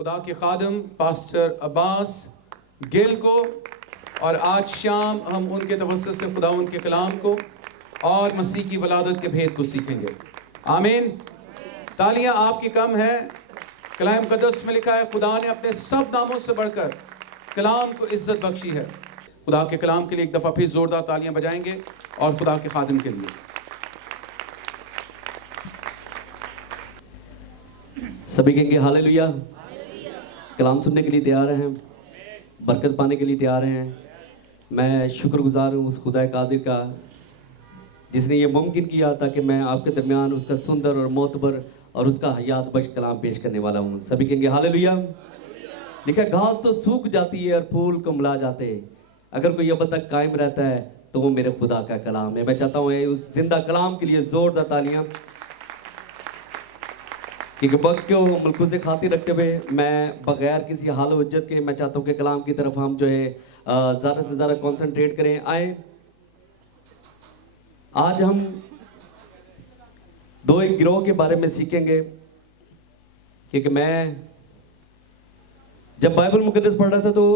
खुदा के खादम पास्टर अब्बास गिल को, और आज शाम हम उनके तवस्सुत से खुदा उनके कलाम को और मसीह की वलादत के भेद को सीखेंगे। आमीन। तालियां आपकी कम है। कलाम मुक़द्दस में लिखा है खुदा ने अपने सब नामों से बढ़कर कलाम को इज्जत बख्शी है। खुदा के कलाम के लिए एक दफ़ा फिर ज़ोरदार तालियां बजाएंगे और खुदा के खादिम के लिए। सभी कहेंगे हालेलुया। कलाम सुनने के लिए तैयार हैं, बरकत पाने के लिए तैयार हैं। मैं शुक्रगुजार हूँ उस खुदा कादिर का जिसने ये मुमकिन किया ताकि मैं आपके दरमियान उसका सुंदर और मोतबर और उसका हयात बख्श कलाम पेश करने वाला हूँ। सभी कहेंगे हालेलुया। लिखा घास तो सूख जाती है और फूल को मिला जाते हैं, अगर कोई अब तक कायम रहता है तो वो मेरे खुदा का कलाम है। मैं चाहता हूँ उस जिंदा कलाम के लिए जोरदार तालियां। क्योंकि वक्त को मलकूज़ खातिर रखते हुए मैं बगैर किसी हाल वज्जत के मैं चाहता हूँ कि कलाम की तरफ हम जो है ज़्यादा से ज़्यादा कंसंट्रेट करें। आए आज हम दो एक गिरोह के बारे में सीखेंगे, क्योंकि मैं जब बाइबल मुकद्दस पढ़ रहा था तो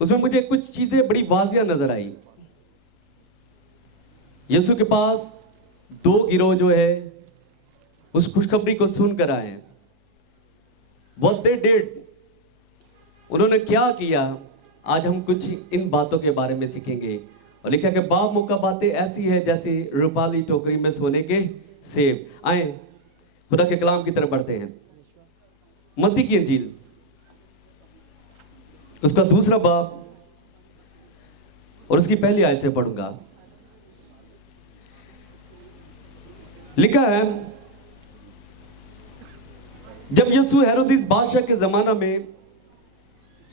उसमें मुझे कुछ चीजें बड़ी वाज़िया नजर आई। यीशु के पास दो गिरोह जो है उस खुशखबरी को सुनकर आए। What they did, उन्होंने क्या किया, आज हम कुछ इन बातों के बारे में सीखेंगे। और लिखा कि बाप मौका बातें ऐसी है जैसे रूपाली टोकरी में सोने के सेब। आए खुदा के कलाम की तरफ बढ़ते हैं। मत्ती की इंजील उसका दूसरा बाब और उसकी पहली आयत से पढ़ूंगा। लिखा है जब यीशु हेरोदिस बादशाह के जमाना में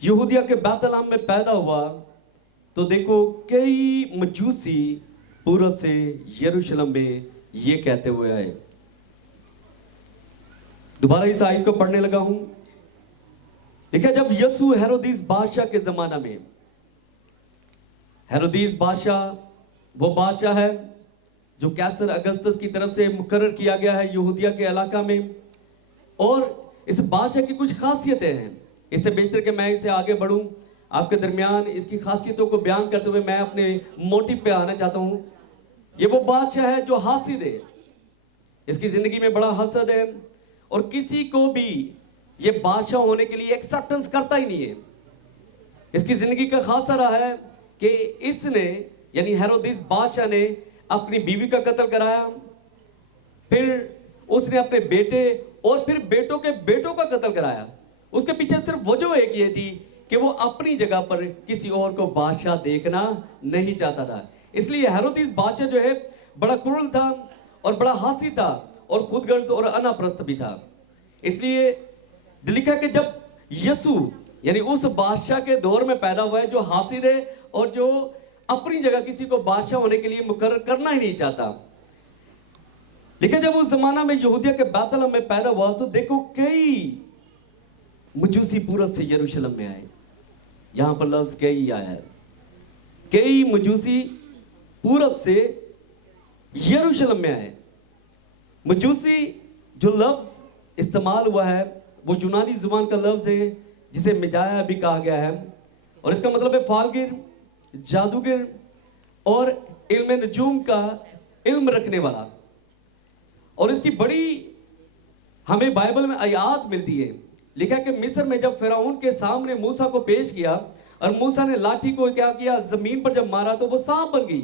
यहूदिया के बैतलहम में पैदा हुआ तो देखो कई मजूसी पूरब से यरूशलेम में ये कहते हुए आए। दोबारा इस आयत को पढ़ने लगा हूं। देखा जब यीशु हेरोदिस बादशाह के जमाना में, हेरोदिस बादशाह वो बादशाह है जो कैसर अगस्तस की तरफ से मुकर्रर किया गया है यहूदिया के इलाका में। और इस बादशाह की कुछ खासियतें हैं। इससे बेशतर कि मैं इसे आगे बढ़ूं आपके दरमियान इसकी खासियतों को बयान करते हुए मैं अपने मोटिव पे आना चाहता हूं। ये वो बादशाह है जो हासिद है, इसकी जिंदगी में बड़ा हसद है और किसी को भी ये बादशाह होने के लिए एक्सेप्टेंस करता ही नहीं है। इसकी जिंदगी का खासा रहा है कि इसने यानी हेरोदिस बादशाह ने अपनी बीवी का कत्ल कराया, फिर उसने अपने बेटे और फिर बेटों के बेटों का कत्ल कराया। उसके पीछे सिर्फ वजह एक ये थी कि वो अपनी जगह पर किसी और को बादशाह देखना नहीं चाहता था। इसलिए हेरोदिस बादशाह जो है बड़ा क्रूर था और बड़ा हासी था और खुदगर्ज और अनाप्रस्थ भी था। इसलिए लिखा कि जब यीशु यानी उस बादशाह के दौर में पैदा हुआ है जो हासिद है और जो अपनी जगह किसी को बादशाह होने के लिए मुकर्रर करना ही नहीं चाहता। लेकिन जब उस जमाना में यहूदिया के बैतलहम में पैदा हुआ तो देखो कई मजूसी पूरब से यरूशलेम में आए। यहां पर लफ्ज कई आया है, कई मजूसी पूरब से यरूशलेम में आए। मजूसी जो लफ्ज इस्तेमाल हुआ है वो यूनानी जुबान का लफ्ज है जिसे मिजाया भी कहा गया है और इसका मतलब है फालगिर, जादूगर और इल्म नजूम का इल्म रखने वाला। और इसकी बड़ी हमें बाइबल में आयात मिलती है। लिखा कि मिस्र में जब फिरौन के सामने मूसा को पेश किया और मूसा ने लाठी को क्या किया, जमीन पर जब मारा तो वो सांप बन गई।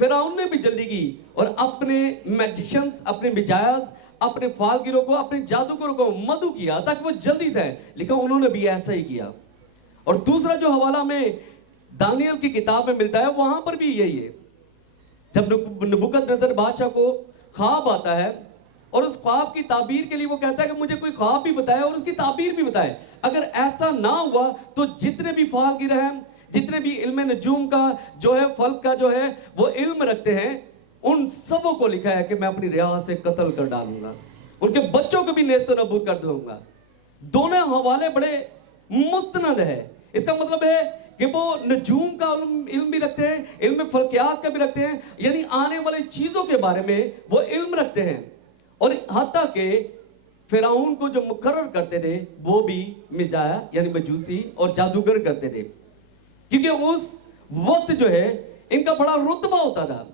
फिरौन ने भी जल्दी की और अपने मैजिशियंस, अपने मिजाज, अपने फालगिरों को, अपने जादूगरों को मधु किया ताकि वो जल्दी से। लिखा उन्होंने भी ऐसा ही किया। और दूसरा जो हवाला में दानियल की किताब में मिलता है वहां पर भी यही है। जब नबूकदनेस्सर बादशाह को ख्वाब आता है और उस ख्वाब की ताबीर के लिए वो कहता है कि मुझे कोई ख्वाब भी बताए और उसकी ताबीर भी बताए। अगर ऐसा ना हुआ तो जितने भी फालगिर हैं, जितने भी इल्म नजूम का जो है, फल्क का जो है वो इल्म रखते हैं, उन सबों को लिखा है कि मैं अपनी रियाह से कत्ल कर डालूंगा, उनके बच्चों को भी नेस्त नबूद कर दूंगा। दोनों हवाले बड़े मुस्तनद है। इसका मतलब है कि वो नजूम का इल्म भी रखते हैं, इल्म फल्कियात का भी रखते हैं, यानी आने वाली चीजों के बारे में वो इल्म रखते हैं। और हत्ता के फिरौन को जो मुकर्रर करते थे वो भी मिजाया यानी मजूसी और जादूगर करते थे, क्योंकि उस वक्त जो है इनका बड़ा रुतबा होता था।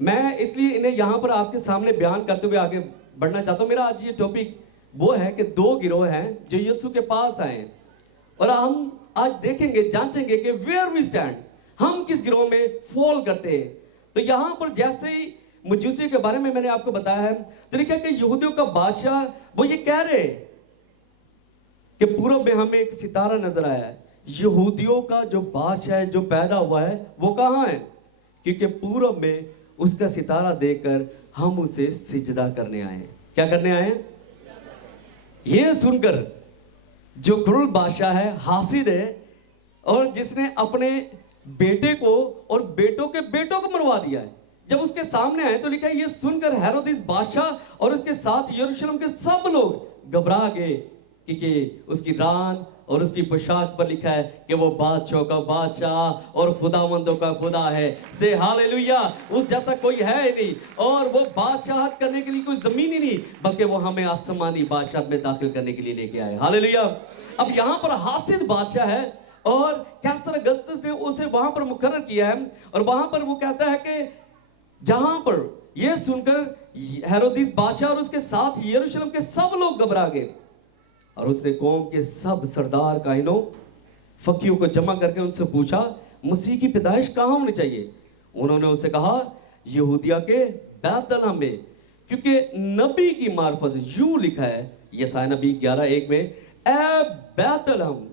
मैं इसलिए इन्हें यहां पर आपके सामने बयान करते हुए आगे बढ़ना चाहता हूं। मेरा आज ये टॉपिक वो है कि दो गिरोह हैं जो यीशु के पास आए, और हम आज देखेंगे, जांचेंगे कि वेयर वी स्टैंड, हम किस गिरोह में फॉल करते हैं। तो यहां पर जैसे ही मजूसियों के बारे में मैंने आपको बताया है, तो लिखा कि यहूदियों का बादशाह वो ये कह रहे कि पूरब में हमें एक सितारा नजर आया है। यहूदियों का जो बादशाह है, जो पैदा हुआ है, वो कहां है? क्योंकि पूरब में उसका सितारा देखकर हम उसे सिजदा करने आए हैं। क्या करने आए हैं? यह सुनकर जो क्रूर बादशाह है, हासिद है, और जिसने अपने बेटे को और बेटों के बेटों को मरवा दिया है, जब उसके सामने आए तो लिखा है ये सुनकर हेरोदिस बादशाह और उसके साथ यरूशलेम के सब लोग घबरा गए, क्योंकि उसकी रान और उसकी पोशाक पर लिखा है कि वो बादशाह का बादशाह और खुदावंदों का खुदा है। से हालेलुया, उस जैसा कोई है ही नहीं, और वो बादशाहत करने के लिए कोई जमीन ही नहीं, बल्कि वो हमें आसमानी बादशाहत में दाखिल करने के लिए लेके आए। हालेलुया। अब यहाँ पर हासिद बादशाह है और कैसर अगस्तस ने उसे वहां पर मुकर्रर किया है, और वहां पर वो कहता है कि जहां पर यह सुनकर हेरोदिस बादशाह और उसके साथ यरूशलेम के सब लोग घबरा गए, और उसने कौम के सब सरदार कायनों फकीरों को जमा करके उनसे पूछा मसीह की पैदाइश कहां होनी चाहिए। उन्होंने उससे कहा यहूदिया के बैतलहम में, क्योंकि नबी की मार्फत यूं लिखा है यशायाह नबी 11:1 में, ए बैतलहम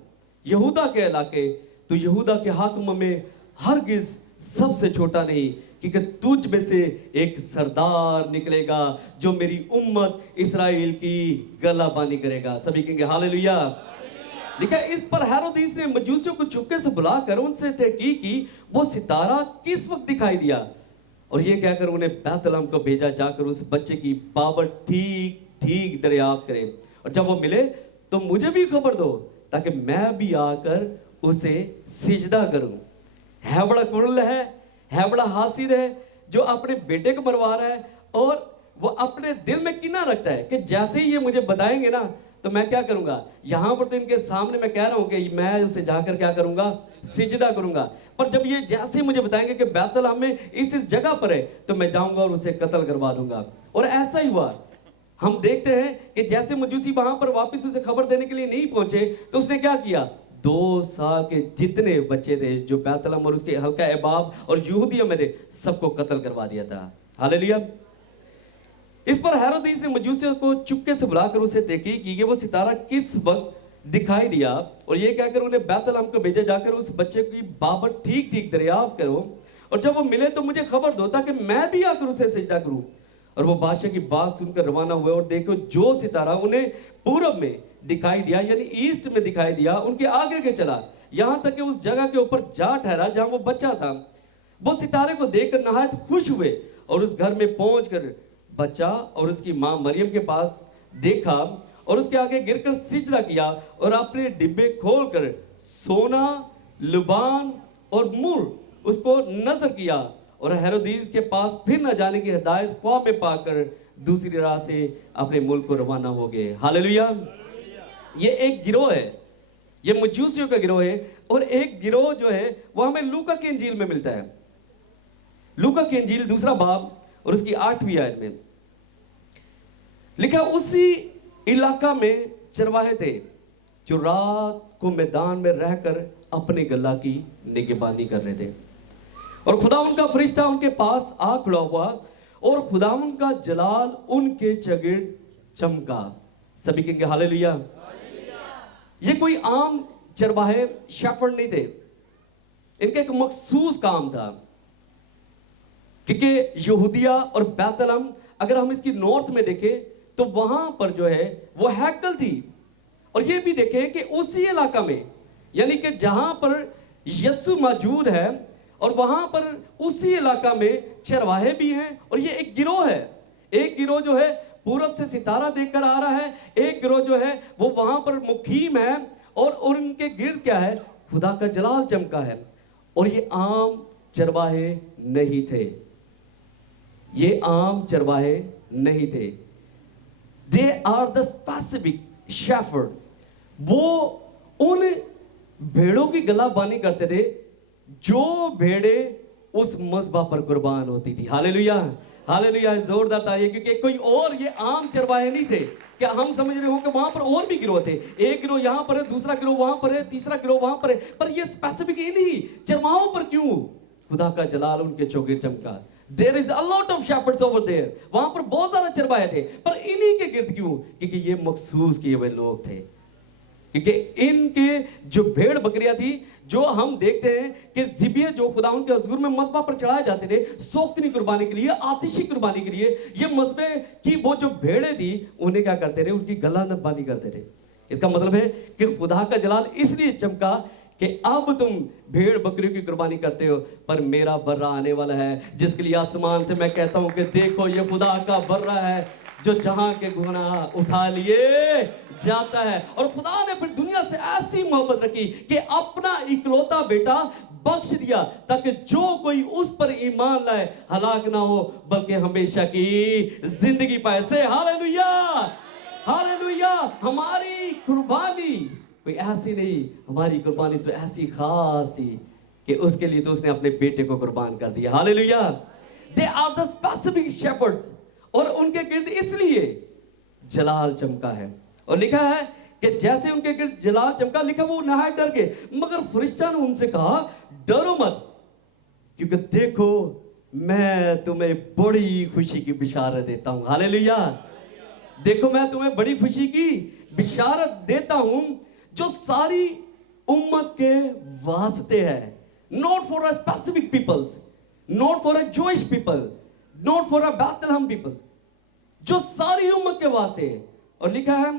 यहूदा के इलाके, तो यहूदा के हाकिमों में हरगिज सबसे छोटा नहीं, क्योंकि तुझ में से एक सरदार निकलेगा जो मेरी उम्मत इस्राएल की गलाबानी करेगा। सभी कहेंगे हालेलुया। लिखा इस पर हेरोदिस ने मजूसियों को चुपके से बुलाकर उनसे तहकीक की वो सितारा किस वक्त दिखाई दिया, और ये कहकर उन्हें बैतलहम को भेजा जाकर उस बच्चे की बाबत ठीक ठीक दरियाफ्त करें, और जब वो मिले तो मुझे भी खबर दो ताकि मैं भी आकर उसे सिजदा करूं। है बड़ा कुरुल है बड़ा हासिद है जो अपने बेटे को मरवा रहा है, और वो अपने दिल में किना रखता है कि जैसे ही ये मुझे बताएंगे ना तो मैं क्या करूंगा। यहां पर तो इनके सामने मैं कह रहा हूं कि मैं उसे जाकर क्या करूंगा, सिजदा करूंगा, पर जब ये जैसे मुझे बताएंगे कि बैतलहम में इस जगह पर है तो मैं जाऊंगा और उसे कत्ल करवा दूंगा। और ऐसा ही हुआ। हम देखते हैं कि जैसे मजूसी वहां पर वापस उसे खबर देने के लिए नहीं पहुंचे तो उसने क्या किया, 2 साल के जितने बच्चे थे जो बैतलहम और उसके हल्का एबाब और यहूदिया में थे, सबको कत्ल करवा दिया था। हालेलुया। इस पर हेरोदिस ने मजूसियों को चुपके से बुलाकर उसे देखी कि ये वो सितारा किस वक्त दिखाई दिया, और ये कहकर उन्हें बैतलहम को भेजा जाकर उस बच्चे की बाबत ठीक ठीक दरियाफ्त करो, और जब वो मिले तो मुझे खबर दो ताकि मैं भी आकर उसे सिजदा करूं। और वो बादशाह की बात सुनकर रवाना हुए, और देखो जो सितारा उन्हें पूरब में दिखाई दिया यानी ईस्ट में दिखाई दिया, उनके आगे के चला, यहां तक कि उस जगह के ऊपर जा ठहरा जहां वो बच्चा था। वो सितारे को देखकर नहायत खुश हुए, और उस घर में पहुंचकर बच्चा और उसकी मां मरियम के पास देखा, और उसके आगे गिरकर सिजदा किया, और अपने डिब्बे खोलकर सोना, लुबान और मुर उसको नजर किया, और हेरोदिस के पास फिर न जाने की हिदायत ख्वाब में पाकर दूसरी राह से अपने मुल्क को रवाना हो गए। हालेलुया। ये एक गिरोह है, ये मजूसियों का गिरोह है, और एक गिरोह जो है वो हमें लूका की इंजील में मिलता है। लूका की इंजील 2 बाब और उसकी 8वीं आयत में लिखा, उसी इलाका में चरवाहे थे जो रात को मैदान में रहकर अपने गल्ला की निगहबानी कर रहे थे, और खुदावंद का फरिश्ता उनके पास आ खड़ा हुआ, और खुदावंद का जलाल उनके चगिर्द चमका। सभी के हालेलुया। ये कोई आम चरवाहे शेफर्ड नहीं थे, इनका एक मखसूस काम था, क्योंकि यहूदिया और बैतलहम अगर हम इसकी नॉर्थ में देखें तो वहां पर जो है वो हैकल थी, और ये भी देखें कि उसी इलाका में यानी कि जहां पर यीशु मौजूद है, और वहां पर उसी इलाका में चरवाहे भी हैं, और ये एक गिरोह है। एक गिरोह जो है पूरब से सितारा देखकर आ रहा है, एक गिरोह जो है वो वहां पर मुकीम है, और उनके गिर्द क्या है, खुदा का जलाल चमका है। और ये आम चरवाहे नहीं थे, ये आम चरवाहे नहीं थे। They are the specific shepherd, वो उन भेड़ों की गलाबानी करते थे जो भेड़े उस मज़बा पर कुर्बान होती थी। हालेलुया, हालेलुया, जोरदार तालियां, क्योंकि कोई और ये आम चरवाहे नहीं थे। क्या हम समझ रहे हो कि वहां पर और भी गिरोह थे, एक गिरोह यहां पर है, दूसरा गिरोह वहां पर है, तीसरा गिरोह वहां पर है, पर ये स्पेसिफिक इन्हीं चरवाहों पर क्यों खुदा का जलाल उनके चौगिर चमका? There is a lot of shepherds over there, वहां पर बहुत सारे चरवाहे थे, पर इन्हीं के गिर्द क्यों? क्योंकि ये मखसूस किए हुए लोग थे, क्योंकि इनके जो भेड़ बकरियां थी, जो हम देखते हैं कि ज़िबिया जो खुदा उनके हुजूर में मज़बा पर चढ़ाए जाते थे सोक्तनी कुर्बानी के लिए, आतिशी कुर्बानी के लिए, ये मज़बे की वो जो भेड़ें थी उन्हें क्या करते थे? उनकी गला नबानी करते थे। इसका मतलब है कि खुदा का जलाल इसलिए चमका कि अब तुम भेड़ बकरियों की कुर्बानी करते हो, पर मेरा बर्रा आने वाला है, जिसके लिए आसमान से मैं कहता हूं कि देखो ये खुदा का बर्रा है जो जहां के गुनाह उठा लिए जाता है। और खुदा ने फिर दुनिया से ऐसी मोहब्बत रखी कि अपना इकलौता बेटा बख्श दिया, ताकि जो कोई उस पर ईमान लाए हलाक ना हो, बल्कि हमेशा की जिंदगी पाए। से हालेलुया, हालेलुया। हमारी कुर्बानी कोई ऐसी नहीं, हमारी कुर्बानी तो ऐसी खास थी कि उसके लिए तो उसने अपने बेटे को कुर्बान कर दिया। Hallelujah. They are the specific shepherds, और उनके गिर्द इसलिए जलाल चमका है। और लिखा है कि जैसे उनके गिर्द जलाल चमका, लिखा वो नहायत डर गए, मगर फरिश्ता ने उनसे कहा डरो मत, क्योंकि देखो मैं तुम्हें बड़ी खुशी की बिशारत देता हूं। हालेलुया। देखो मैं तुम्हें बड़ी खुशी की बिशारत देता हूं जो सारी उम्मत के वास्ते है। Not for a specific peoples, not for a Jewish people, not for a Bethlehem peoples, जो सारी उम्मत के वास्ते है। और लिखा है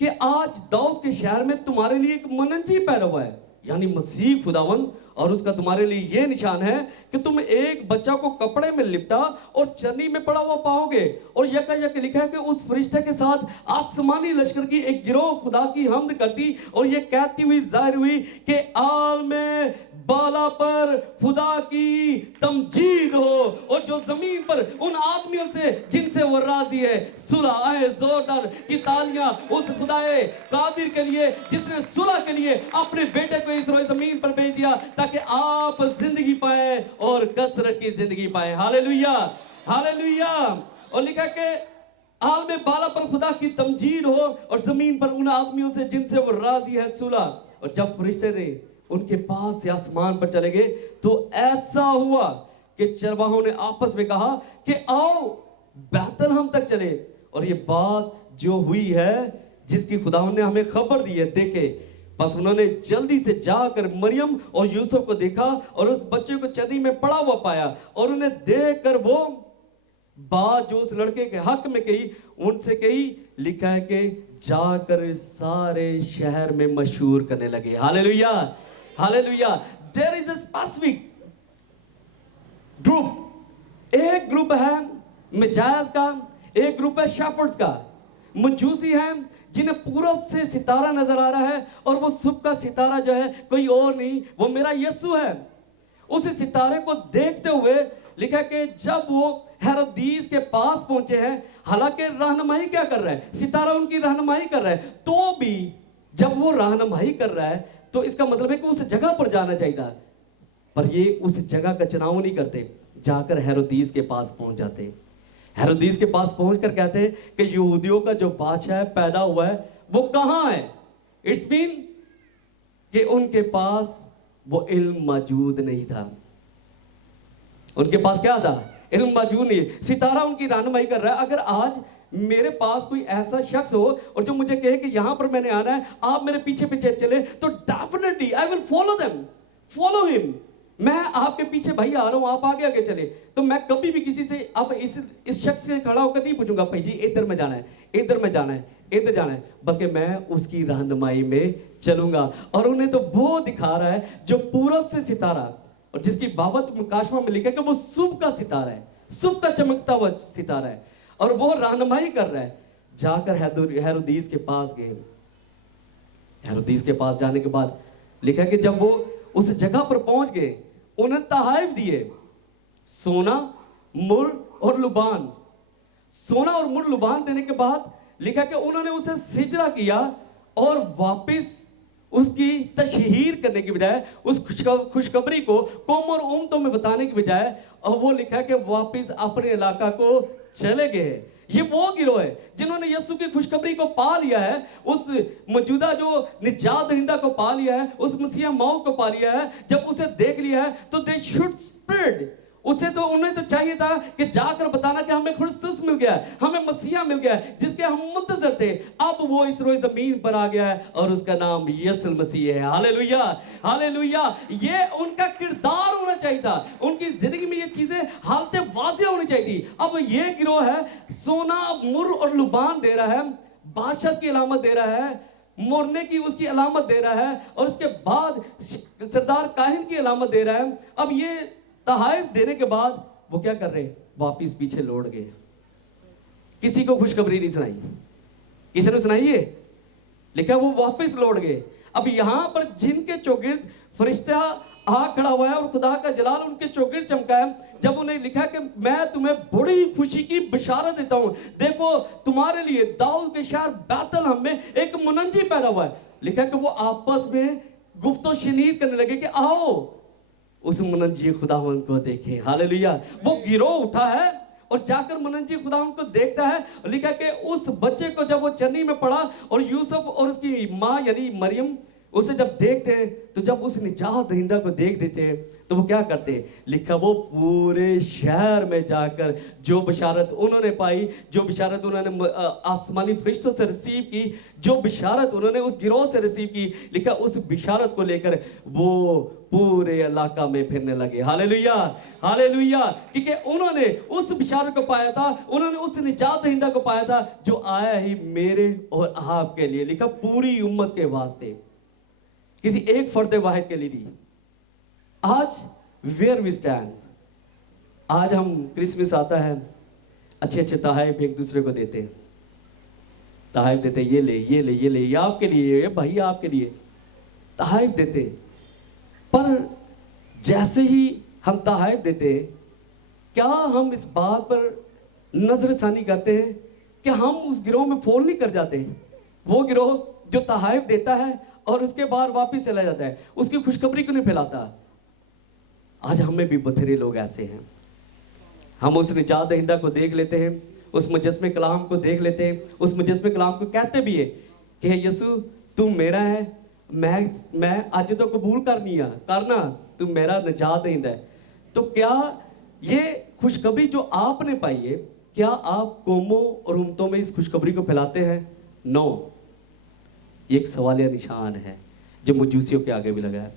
कि आज दाऊद के शहर में तुम्हारे लिए एक मनंजी पैदा हुआ है, यानी मसीह खुदावंद, और उसका तुम्हारे लिए यह निशान है कि तुम एक बच्चा को कपड़े में लिपटा और चरनी में पड़ा हुआ पाओगे। और यकायक लिखा है कि उस फरिश्ते के साथ आसमानी लश्कर की एक गिरोह खुदा की हमद करती और ये कहती हुई जाहिर हुई कि आलमे बाला पर खुदा की तमजीद हो, और जो जमीन पर उन आदमियों से जिनसे वो राजी है सुलह आए। जोरदार की तालियां उस खुदाए कादिर के लिए जिसने सुलह के लिए अपने बेटे को इस रोए जमीन पर भेज दिया, ताकि आप जिंदगी पाए और कसरत की जिंदगी पाए। Hallelujah, hallelujah. और लिखा कि आलमे बाला पर खुदा की तमजीद हो और जमीन पर उन आदमियों से जिनसे वो राजी है सुलह। और जब फरिश्ते ने उनके पास से आसमान पर चले गए तो ऐसा हुआ कि चरवाहों ने आपस में कहा कि आओ बैतलहम तक चले और ये बात जो हुई है जिसकी खुदावंद ने हमें खबर दी है देखे। बस उन्होंने जल्दी से जाकर मरियम और यूसुफ को देखा और उस बच्चे को चरनी में पड़ा हुआ पाया, और उन्हें देखकर वो बात जो उस लड़के के हक में कही उनसे कही। लिखा है कि जाकर सारे शहर में मशहूर करने लगे। Hallelujah, hallelujah. There is a specific group, एक ग्रुप है मिजाज का, एक ग्रुप है शेफर्ड्स का। मजूसी है जिन्हें पूरब से सितारा नजर आ रहा है, और वो सुबह का सितारा जो है कोई और नहीं, वो मेरा यीशु है। उस सितारे को देखते हुए लिखा कि जब वो हेरोदीस के पास पहुंचे हैं, हालांकि रहनुमाई क्या कर रहा है? सितारा उनकी रहनुमाई कर रहा है। तो भी जब वो रहनुमाई कर रहा है तो इसका मतलब है कि उस जगह पर जाना चाहिए था, पर ये उस जगह का चुनाव नहीं करते, जाकर हेरोदीस के पास पहुंच जाते। हेरोदीस के पास पहुंचकर कहते हैं कि यहूदियों का जो बादशाह पैदा हुआ है वो कहां है? इट्स मीन कि उनके पास वो इल्म मौजूद नहीं था। उनके पास क्या था? इल्म मौजूद नहीं। सितारा उनकी रहनुमाई कर रहा है। अगर आज मेरे पास कोई ऐसा शख्स हो और जो मुझे कहे कि यहां पर मैंने आना है, आप मेरे पीछे पीछे चले, तो definitely I will follow them, follow him. मैं आपके पीछे भाई आ रहा हूं, आप आगे आगे चले। तो मैं कभी भी किसी से अब इस शख्स से खड़ा होकर नहीं पूछूंगा भाई जी इधर में जाना है, इधर में जाना है, इधर जाना है, बल्कि मैं उसकी रहनुमाई में चलूंगा। और उन्हें तो वो दिखा रहा है जो पूरब से सितारा, और जिसकी बाबत मुकाशमा में लिखा है कि वो सुबह का सितारा है, सुबह का चमकता हुआ सितारा है, और वो रहनुमाई कर रहा है। जाकर हेरोदीस के पास गए। हेरोदीस के पास जाने के बाद लिखा है कि जब वो उस जगह पर पहुंच गए, उन्हें तहाइफ दिए, सोना, मुर और लुबान। सोना और मुर लुभान देने के बाद लिखा कि उन्होंने उसे सिजदा किया और वापस उसकी तशहीर करने की बजाय, उस खुशखबरी को कौम और उम्मतों में बताने की बजाय, और वो लिखा कि वापस अपने इलाका को चले गए। ये वो गिरोह है जिन्होंने यीशु की खुशखबरी को पा लिया है, उस मौजूदा जो निजात दहिंदा को पा लिया है, उस मसीहा मऊ को पा लिया है। जब उसे देख लिया है तो दे शुड स्प्रेड, उसे तो उन्हें तो चाहिए था कि जाकर बताना कि हमें खुरिस्तुस मिल गया, हमें मसीहा मिल गया जिसके हम मुंतजर थे। अब वो इस रोज़ जमीन पर आ गया है और उसका नाम यीशु मसीह है। Hallelujah, hallelujah. ये उनका किरदार होना चाहिए था, उनकी जिंदगी में ये चीजें हालतें वाज़ेह होनी चाहिए थी। अब ये गिरोह है सोना मुर और लुबान दे रहा है, बादशाह की अलामत दे रहा है, मरने की उसकी अलामत दे रहा है, और उसके बाद सरदार काहिन की अलामत दे रहा है। अब ये तहाइफ देने के बाद वो क्या कर रहे, वापिस पीछे लौट गए। किसी को खुशखबरी नहीं सुनाई, किसी ने सुनाई है? लिखा वो वापिस लौट गए। अब यहां पर जिनके चौगिर्द फरिश्ता आ खड़ा हुआ है और खुदा का जलाल उनके चौगिर्द चमका है, जब उन्हें लिखा कि मैं तुम्हें बड़ी खुशी की बशारत देता हूं, देखो तुम्हारे लिए दाऊद के शहर बैतलहम में एक मुनंजी पैदा हुआ है। लिखा कि वो आपस में गुफ्तो शनीद करने लगे कि आओ उस मुनंजी खुदावंद को देखे। हालेलुया। वो गिरोह उठा है और जाकर मुनंजी खुदावंद को देखता है। लिखा कि उस बच्चे को जब वो चन्नी में पड़ा और यूसुफ और उसकी माँ यानी मरियम उसे जब देखते हैं, तो जब उस निजात दहिंदा को देख देते हैं तो वो क्या करते हैं? लिखा वो पूरे शहर में जाकर जो बिशारत उन्होंने पाई, जो बिशारत उन्होंने आसमानी फरिश्तों से रिसीव की, जो बिशारत उन्होंने उस गिरोह से रिसीव की, लिखा उस बिशारत को लेकर वो पूरे इलाका में फिरने लगे। Hallelujah, hallelujah. क्योंकि उन्होंने उस बिशारत को पाया था, उन्होंने उस निजात दहिंदा को पाया था जो आया ही मेरे और आपके लिए। लिखा पूरी उम्मत के वास्ते, किसी एक फर्द वाहिद के लिए नहीं। आज वेयर वी स्टैंड, आज हम क्रिसमस आता है, अच्छे अच्छे तहाइफ एक दूसरे को देते हैं, तहाइफ देते हैं, ये ले ये ले ये ले, ये आपके लिए, ये भाई आपके लिए, तहाइफ देते हैं। पर जैसे ही हम तहाइफ देते हैं, क्या हम इस बात पर नजरसानी करते हैं कि हम उस गिरोह में फोन नहीं कर जाते? वो गिरोह जो तहाइफ देता है और उसके बाद वापस चला जाता है, उसकी खुशखबरी क्यों नहीं फैलाता? आज हमें भी बथेरे लोग ऐसे हैं। हम उस निजात दहिंदा को देख लेते हैं, उस मुजस्मे कलाम को देख लेते हैं, उस मुजस्मे कलाम को कहते भी है कि यीशु तू मेरा है, मैं आज तो कबूल करना तू मेरा निजात दहिंदा है। तो क्या ये खुशखबरी जो आपने पाई है, क्या आप कौमों और उम्मतों में इस खुशखबरी को फैलाते हैं? नो, एक सवालिया निशान है जो मजूसियों के आगे भी लगा है।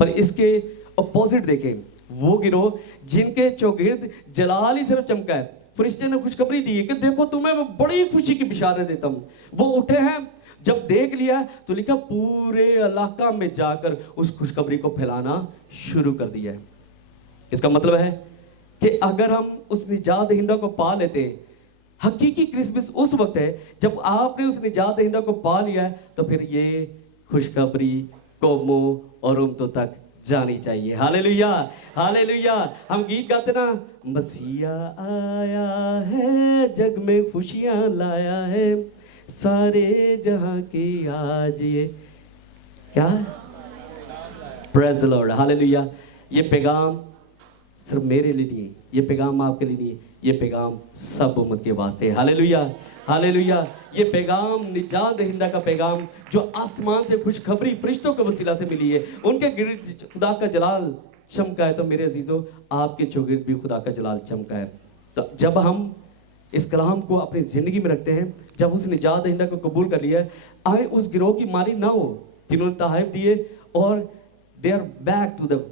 पर इसके अपोजिट देखें, वो गिरोह जिनके चौगिर्द जलाल ही सिर्फ चमका है, फरिश्ते ने खुशखबरी दी है कि देखो तुम्हें मैं बड़ी खुशी की बिशारत देता हूं। वो उठे हैं, जब देख लिया तो लिखा पूरे इलाका में जाकर उस खुशखबरी को फैलाना शुरू कर दिया है। इसका मतलब है कि अगर हम उस निजात दहिंदा को पा लेते, हकीकी क्रिसमस उस वक्त है जब आपने उस निजात दहिंदा को पा लिया है, तो फिर ये खुशखबरी कौमों और उम्मतों तक जानी चाहिए। Hallelujah, hallelujah. हम गीत गाते ना, मसीहा आया है जग में खुशियां लाया है, सारे जहां की आज ये क्या, प्रेज़ द लॉर्ड। हालेलुया। ये पैगाम सिर्फ मेरे लिए नहीं, ये पैगाम आपके लिए नहीं, ये पैगाम सब उम्मत के वास्ते है। Hallelujah, hallelujah. ये पैगाम निजात दहिंदा का पैगाम जो आसमान से खुशखबरी फरिश्तों के वसीला से मिली है, उनके गिर्द खुदा का जलाल चमका है। तो मेरे अजीजों, आपके चौगिर्द भी खुदा का जलाल चमका है। तो जब हम इस कलाम को अपनी जिंदगी में रखते हैं, जब उस निजात दहिंदा को कबूल कर लिया है, आए उस गिरोह की मारी ना हो जिन्होंने तहाइफ दिए और they are back to the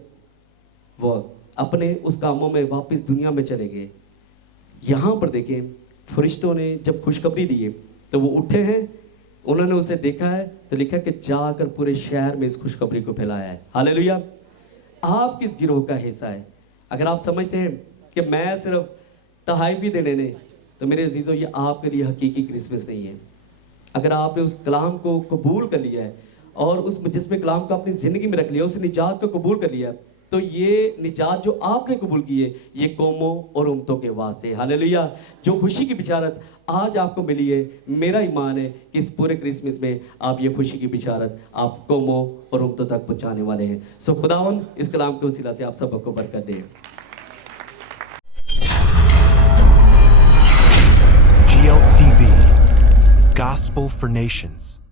work, अपने उस कामों में वापस दुनिया में चले गए। यहां पर देखें, फरिश्तों ने जब खुशखबरी दी है तो वो उठे हैं, उन्होंने उसे देखा है, तो लिखा कि जाकर पूरे शहर में इस खुशखबरी को फैलाया है। हालेलुया। आप किस गिरोह का हिस्सा है? अगर आप समझते हैं कि मैं सिर्फ तहाइफ ही देने नहीं, तो मेरे अजीजों, ये आपके लिए हकीकी क्रिसमस नहीं है। अगर आपने उस कलाम को कबूल कर लिया है और उस जिसमें कलाम को अपनी जिंदगी में रख लिया, उस निजात को कबूल कर लिया, तो ये निजात जो आपने कबूल की है ये कौमों और उम्मतों के वास्ते। हालेलुया। जो खुशी की बिशारत आज आपको मिली है, मेरा ईमान है कि इस पूरे क्रिसमस में आप ये खुशी की बिशारत आप कौमों और उम्मतों तक पहुंचाने वाले हैं। सो खुदावन इस कलाम के वसीला से आप सबको बरकत दे। GLTV, Gospel for Nations.